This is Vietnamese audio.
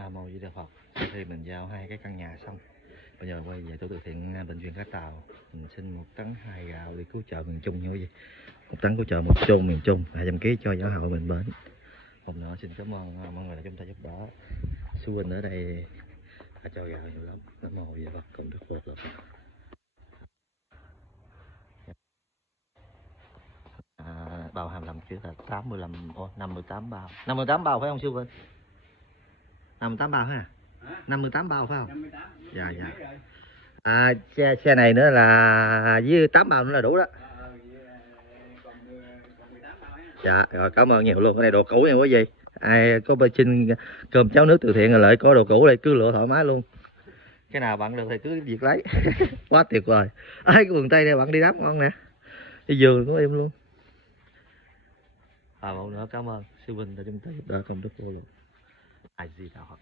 Nam Mô Di Đà Phật. Sau khi mình giao 2 cái căn nhà xong, bây giờ quay về tổ từ thiện bệnh viện Cái Tàu. Mình xin 1 tấn 2 gạo đi cứu trợ miền Trung như vậy. 1 tấn cứu trợ một chôn miền Trung, 200 kg cho giáo hội Bình Bến. Một nữa xin cảm ơn mọi người đã chúng ta giúp đỡ. Sư huynh ở đây đã cho gạo nhiều lắm. Nam Mô Di Đà Phật. Cùng Đức Phật là Phật. Bao 25 kg là 58 bao. 58 bao phải không sư huynh? 58 bao ha? 58 bao phải không? 58. Dạ dạ. Xe này nữa là với 8 bao nữa là đủ đó. Dạ rồi, cảm ơn nhiều luôn. Cái này đồ cũ nha quý vị. Ai có bên xin cơm cháo nước từ thiện rồi lại có đồ cũ đây cứ lựa thoải mái luôn. Cái nào bạn được thì cứ việc lấy. Quá tuyệt vời. Cái vườn tây này bạn đi đám ngon nè. Đi vườn có im luôn. Một nữa cảm ơn sư huynh đã chúng ta giúp đỡ công đức vô lượng. Ai gì đạo Phật.